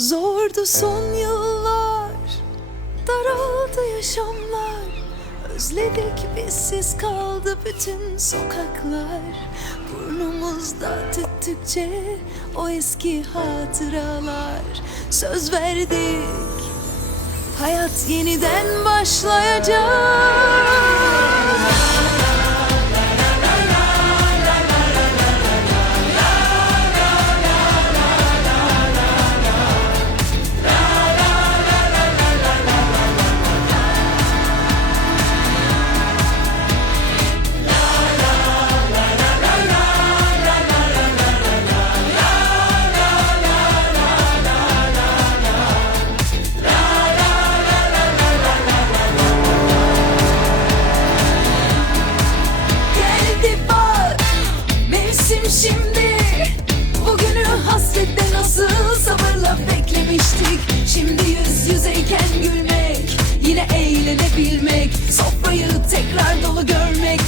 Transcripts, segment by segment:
Sardı son yıllar Daraldı yaşamlar. Özledik bizsiz kaldı bütün sokaklar. Burnumuzda tüttükçe o eski hatıralar. Söz verdik Hayat yeniden başlayacak Geldi bak mevsim şimdi. Bugünü hasretle nasıl sabırla beklemiştik. Şimdi yüz yüzeyken gülmek Yine eğlenebilmek. Sofrayı tekrar dolu görmek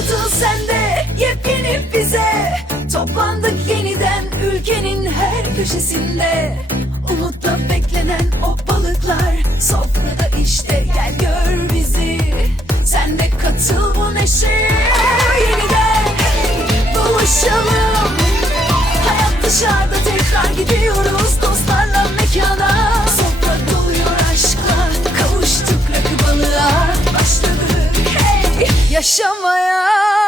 katıl sen de Yepyeni bize. Toplandık yeniden ülkenin her köşesinde. Umutla beklenen o balıklar. Sofrada işte gel gör bizi. Sen de katıl yaşamaya.